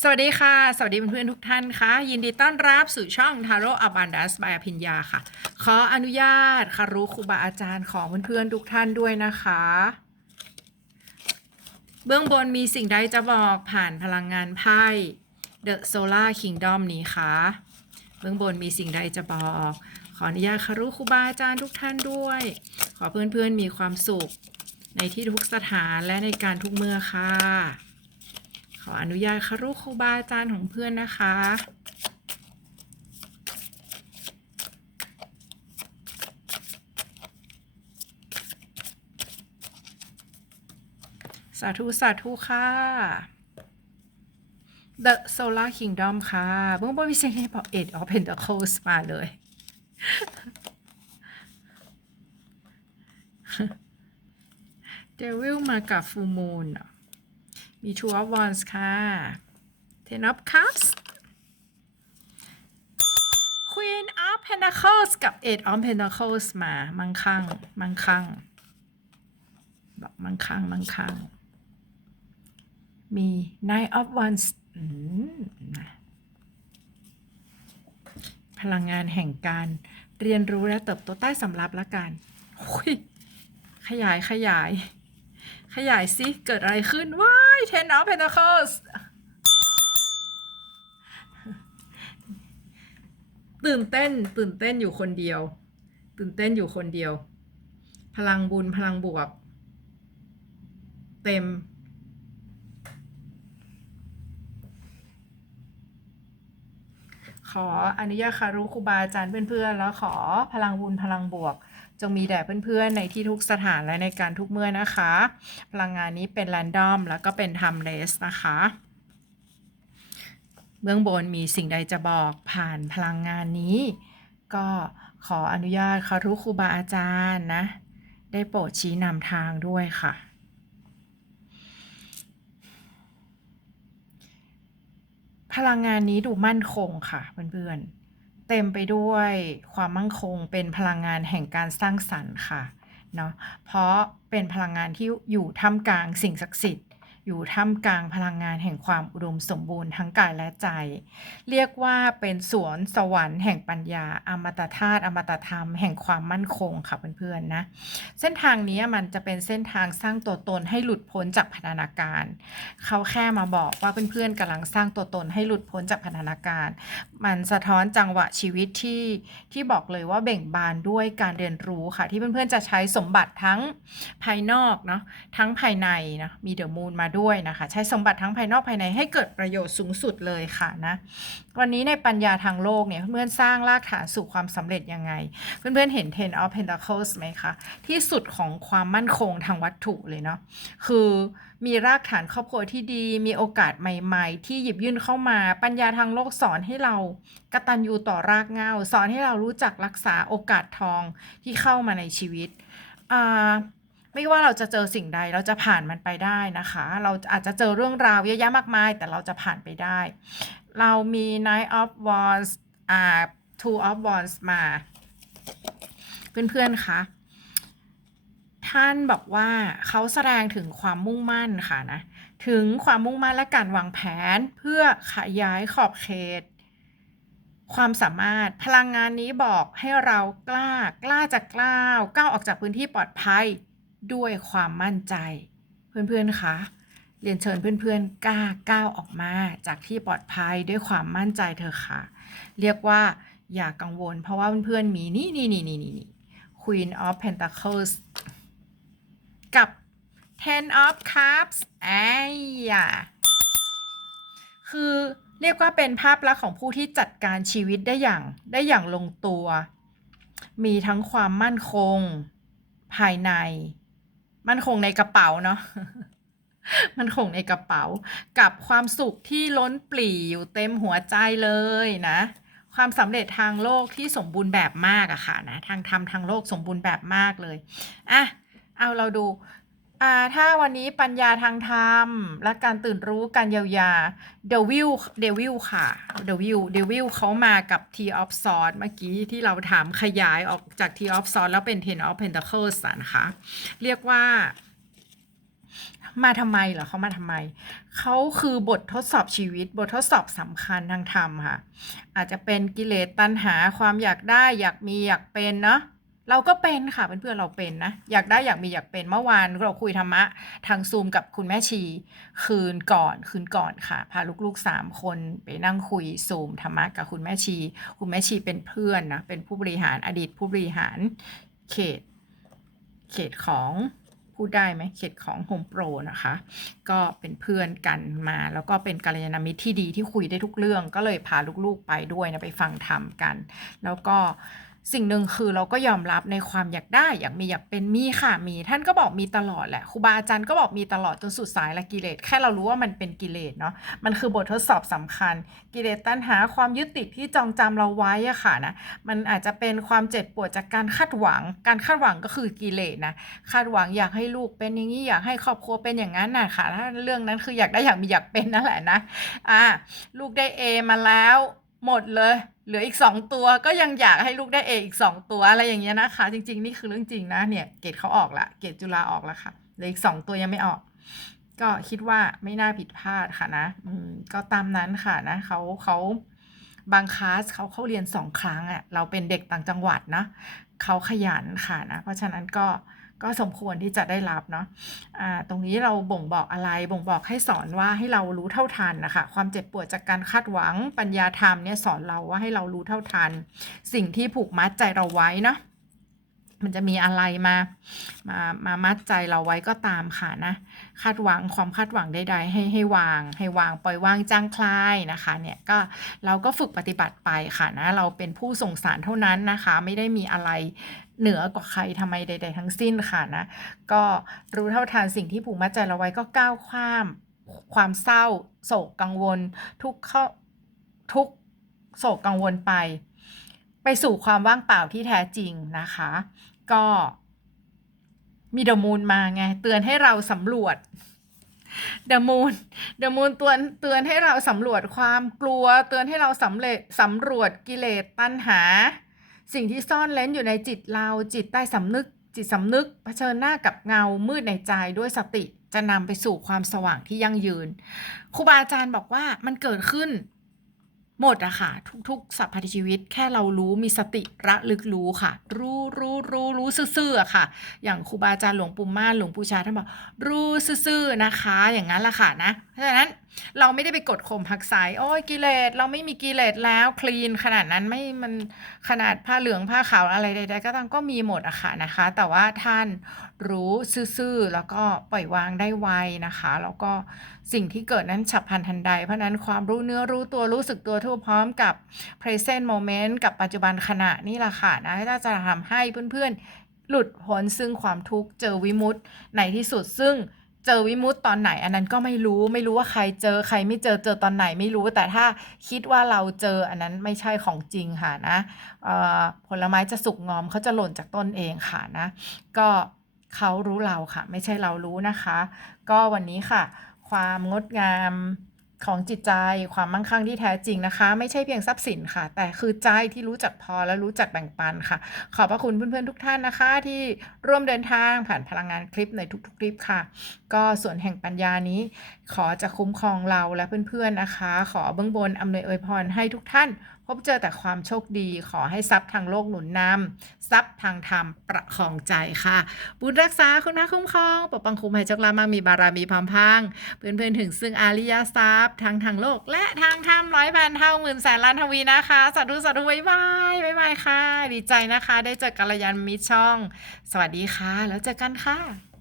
สวัสดีค่ะ สวัสดีเพื่อนๆทุกท่านค่ะ ยินดีต้อนรับสู่ช่องทาโร่อบันดัสบายอภิญญาค่ะ ขออนุญาตคารุครูบาอาจารย์ของเพื่อนๆทุกท่านด้วยนะคะ เบื้องบนมีสิ่งใดจะบอกผ่านพลังงานไพ่ The Solar Kingdom นี้ค่ะ เบื้องบนมีสิ่งใดจะบอก ขออนุญาตคารุครูบาอาจารย์ทุกท่านด้วย ขอเพื่อนๆมีความสุขในที่ทุกสถานและในการทุกเมื่อค่ะ ขออนุญาตคารุครูบาอาจารย์ของเพื่อนนะคะ สาธุ สาธุ ค่ะ The Solar Kingdom ค่ะเบื้องบนมีเสียงให้บอก Eight of Pentacles มาเลย Devil มากับ Full Moon มี Two of Wands ค่ะ Ten of Cups Queen of Pentacles กับ Eight of Pentacles มามังคังมังคังบอกมังคังมังคังมี Nine of Wands พลังงานแห่งการเรียนรู้และเติบโตใต้สำรับละกันโอ้ยขยายขยาย ขยายสิเกิดอะไรขึ้น ว้าย Ten of Pentacles ตื่นเต้น ตื่นเต้นอยู่คนเดียว ตื่นเต้นอยู่คนเดียว พลังบุญพลังบวก เต็ม ขออนุญาตคารุครูบาอาจารย์เพื่อนๆแล้วขอพลังบุญพลังบวก จงมีแด่เพื่อนๆ ในที่ทุกสถานและในการทุกเมื่อนะคะ พลังงานนี้เป็นแรนดอมแล้วก็เป็น timeless นะคะเบื้องบนมีสิ่งใดจะบอกผ่านพลังงานนี้ ก็ขออนุญาตคารุครูบาอาจารย์นะ ได้โปรดชี้นำทางด้วยค่ะ พลังงานนี้ดูมั่นคงค่ะเพื่อนๆ เต็มไปด้วยความมั่งคงเป็นพลังงานแห่งการสร้างสรรค์ค่ะเนาะเพราะเป็นพลังงานที่อยู่ท่ามกลางสิ่งศักดิ์สิทธิ์ อยู่ท่ามกลางพลังงานแห่งความอุดมสมบูรณ์ทั้งกายและใจ เรียกว่าเป็นสวนสวรรค์แห่งปัญญา อมตะธาตุอมตะธรรม แห่งความมั่นคงค่ะเพื่อนๆนะ เส้นทางนี้มันจะเป็นเส้นทางสร้างตัวตนให้หลุดพ้นจากพันธนาการ เขาแค่มาบอกว่าเพื่อนๆกำลังสร้างตัวตนให้หลุดพ้นจากพันธนาการ มันสะท้อนจังหวะชีวิตที่ที่บอกเลยว่าเบ่งบานด้วยการเรียนรู้ค่ะ ที่เพื่อนๆจะใช้สมบัติทั้งภายนอกเนาะทั้งภายในนะมีเดอะมูนมาด้วยนะคะ ใช้สมบัติทั้งภายนอกภายในให้เกิดประโยชน์สูงสุดเลยค่ะนะวันนี้ในปัญญาทางโลกเนี่ยเพื่อนสร้างรากฐานสู่ความสำเร็จยังไง เพื่อนๆเห็น Ten of Pentacles ไหมคะ ที่สุดของความมั่นคงทางวัตถุเลยเนาะคือมีรากฐานครอบครัวที่ดี มีโอกาสใหม่ๆ ที่หยิบยื่นเข้ามา ปัญญาทางโลกสอนให้เรากตัญญูต่อรากเงาสอนให้เรารู้จักรักษาโอกาสทองที่เข้ามาในชีวิตอ่า ไม่ว่าเราจะเจอสิ่งใดเราจะผ่านมันไปได้นะคะ เราอาจจะเจอเรื่องราวเยอะแยะมากมาย แต่เราจะผ่านไปได้ เรามี Nine of Wands อ่า Two of Wands มา เพื่อนๆคะท่านบอกว่าเขาแสดงถึงความมุ่งมั่นค่ะนะ ถึงความมุ่งมั่นและการวางแผนเพื่อขยายขอบเขต ความสามารถพลังงานนี้บอกให้เรากล้ากล้าจะกล้าวก้าวออกจากพื้นที่ปลอดภัย ด้วยความมั่นใจ เพื่อนๆคะเรียนเชิญเพื่อนๆกล้าก้าวออกมาจากที่ปลอดภัยด้วยความมั่นใจเธอะค่ะ เรียกว่าอย่ากังวล เพราะว่าเพื่อนๆมีนี่นี่นี่นี่นี่ Queen of Pentacles กับ Ten of Cups ไอ้ยะคือเรียกว่าเป็นภาพลักษณ์ของผู้ที่จัดการชีวิตได้อย่างได้อย่างลงตัว มีทั้งความมั่นคง ภายใน มันคงในกระเป๋าเนาะมันคงในกระเป๋า กับความสุขที่ล้นปลี่อยู่เต็มหัวใจเลยนะ ความสำเร็จทางโลกที่สมบูรณ์แบบมากอะค่ะนะทางธรรมทางโลกสมบูรณ์แบบมากเลยอะเอาเราดู อ่าถ้าวันนี้ปัญญาทางธรรม และการตื่นรู้การเยียวยา The Will The Will ค่ะ The Will The Will เขามากับ T of s w o r d เมื่อกี้ที่เราถามขยายออกจาก T of s w o r d แล้วเป็น Ten of Pentacles อะนะคะ เรียกว่า มาทำไมเหรอเขามาทำไม เขาคือบททดสอบชีวิต บททดสอบสำคัญทางธรรมค่ะ อาจจะเป็นกิเลสตัณหาความอยากได้อยากมีอยากเป็นเนาะ เราก็เป็นค่ะเพื่อนๆเราเป็นนะ อยากได้อยากมีอยากเป็นเมื่อวานเราคุยธรรมะ ทางซูมกับคุณแม่ชี คืนก่อนคืนก่อนค่ะ พาลูกๆสามคนไปนั่งคุยซูมธรรมะกับคุณแม่ชี คุณแม่ชีเป็นเพื่อนนะเป็นผู้บริหารอดีตผู้บริหารเขต เขตของพูดได้ไหมเขตของโฮมโปรนะคะ ก็เป็นเพื่อนกันมา แล้วก็เป็นกัลยาณมิตรที่ดีที่คุยได้ทุกเรื่อง ก็เลยพาลูกๆไปด้วยนะไปฟังธรรมกัน แล้วก็ สิ่งหนึ่งคือเราก็ยอมรับในความอยากได้ อยากมีอยากเป็นมีค่ะมีท่านก็บอกมีตลอดแหละครูบาอาจารย์ก็บอกมีตลอดจนสุดสายละกิเลสแค่เรารู้ว่ามันเป็นกิเลสเนาะมันคือบททดสอบสำคัญ กิเลสตัณหาความยึดติดที่จองจำเราไว้อะค่ะนะมันอาจจะเป็นความเจ็บปวดจากการคาดหวัง การคาดหวังก็คือกิเลสนะคาดหวังอยากให้ลูกเป็นอย่างนี้อยากให้ครอบครัวเป็นอย่างนั้นน่ะค่ะถ้าเรื่องนั้นคืออยากได้อยากมีอยากเป็นนั่นแหละนะอ่าลูกได้ A มาแล้ว หมดเลย เหลืออีก2ตัวก็ยังอยากให้ลูกได้ A อีก2ตัวอะไรอย่างเงี้ยนะคะ จริง ๆ นี่คือเรื่องจริงนะเนี่ยเกรดเขาออกละเกรดจุฬาออกแล้วค่ะเหลืออีก2ตัวยังไม่ออก ก็คิดว่าไม่น่าผิดพลาดค่ะนะอืมก็ตามนั้นค่ะนะเขาเขาบางคลาสเขาเขาเรียนสองครั้งอะ่ะเราเป็นเด็กต่างจังหวัดนะเขาขยันค่ะนะ เพราะฉะนั้นก็ ก็สมควรที่จะได้รับเนาะอ่าตรงนี้เราบ่งบอกอะไรบ่งบอกให้สอนว่าให้เรารู้เท่าทันนะคะความเจ็บปวดจากการคาดหวังปัญญาธรรมเนี่ยสอนเราว่าให้เรารู้เท่าทัน สิ่งที่ผูกมัดใจเราไว้เนาะ มันจะมีอะไรมามามามัดใจเราไว้ก็ตามค่ะนะ คาดหวังความคาดหวังใดๆให้ให้วาง ให้วางปล่อยวางจ้างคลายนะคะเนี่ยก็เราก็ฝึกปฏิบัติไปค่ะนะ เราเป็นผู้ส่งสารเท่านั้นนะคะ ไม่ได้มีอะไรเหนือกว่าใครทำไมใด ๆ ทั้งสิ้นค่ะนะ ก็รู้เท่าทันสิ่งที่ผูกมัดใจเราไว้ก็ก้าวข้ามความเศร้าโศกกังวล ทุกเข้าทุกโศกกังวลไป ไปสู่ความว่างเปล่าที่แท้จริงนะคะ ก็มีเดอะมูนมาไง เตือนให้เราสำรวจเดอะมูนเดอะมูนเตือนเตือนให้เราสำรวจความกลัว เตือนให้เราสำเร็จสำรวจกิเลสตัณหา สิ่งที่ซ่อนเล้นอยู่ในจิตเราจิตใต้สำนึก จิตสำนึกเผชิญหน้ากับเงามืดในใจด้วยสติจะนำไปสู่ความสว่างที่ยั่งยืนครูบาอาจารย์บอกว่ามันเกิดขึ้น หมดอะค่ะ ทุกๆสัพพะชีวิตแค่เรารู้มีสติระลึกรู้ค่ะ รู้รู้รู้รู้ซื่อๆค่ะ อย่างครูบาอาจารย์หลวงปู่ม่านหลวงปู่ชาท่านบอกรู้ซื่อๆนะคะ อย่างนั้นละค่ะนะเพราะฉะนั้น เราไม่ได้ไปกดข่มหักสายโอ้ยกิเลสเราไม่มีกิเลสแล้วคลีนขนาดนั้นไม่มันขนาดผ้าเหลืองผ้าขาวอะไรใดๆก็ตามก็มีหมดอะค่ะนะคะ แต่ว่าท่านรู้ซื่อๆแล้วก็ปล่อยวางได้ไวนะคะ แล้วก็สิ่งที่เกิดนั้นฉับพลันทันใด เพราะนั้นความรู้เนื้อรู้ตัวรู้สึกตัวทั่วพร้อมกับ present moment กับปัจจุบันขณะนี่แหละค่ะนะถ้าจะทำให้เพื่อนๆหลุดพ้นซึ่งความทุกข์เจอวิมุตต์ในที่สุดซึ่ง เจอวิมุตต์ตอนไหน อันนั้นก็ไม่รู้ไม่รู้ว่าใครเจอใครไม่เจอเจอตอนไหนไม่รู้ แต่ถ้าคิดว่าเราเจออันนั้นไม่ใช่ของจริงค่ะนะผลไม้จะสุกงอมเขาจะหล่นจากต้นเองค่ะนะ ก็เขารู้เราค่ะ ไม่ใช่เรารู้นะคะ ก็วันนี้ค่ะ ความงดงาม ของจิตใจความมั่งคั่งที่แท้จริงนะคะ ไม่ใช่เพียงทรัพย์สินค่ะ แต่คือใจที่รู้จักพอและรู้จักแบ่งปันค่ะ ขอบพระคุณเพื่อนๆทุกท่านนะคะ ที่ร่วมเดินทางผ่านพลังงานคลิปในทุกๆคลิปค่ะ ก็ส่วนแห่งปัญญานี้ ขอจะคุ้มครองเราและเพื่อนๆนะคะ ขอเบื้องบนอำนวยอวยพรให้ทุกท่าน พบเจอแต่ความโชคดีขอให้ทรัพย์ทางโลกหนุนนำทรัพย์ทางธรรมประคองใจค่ะ บุญรักษาคุณพระคุ้มครองปกปังคุ้มให้เจ้าลามั่งมีบารมีพร้อมพังเพื่อนๆถึงซึ่งอาริยทรัพย์ทางทางโลก และทางธรรมร้อยพันเท่าหมื่นแสนล้านทวีนะคะสาธุสาธุบ๊ายบายบ๊ายบายค่ะ ดีใจนะคะ ได้เจอกัลยาณมิตรช่อง สวัสดีค่ะ แล้วเจอกันค่ะ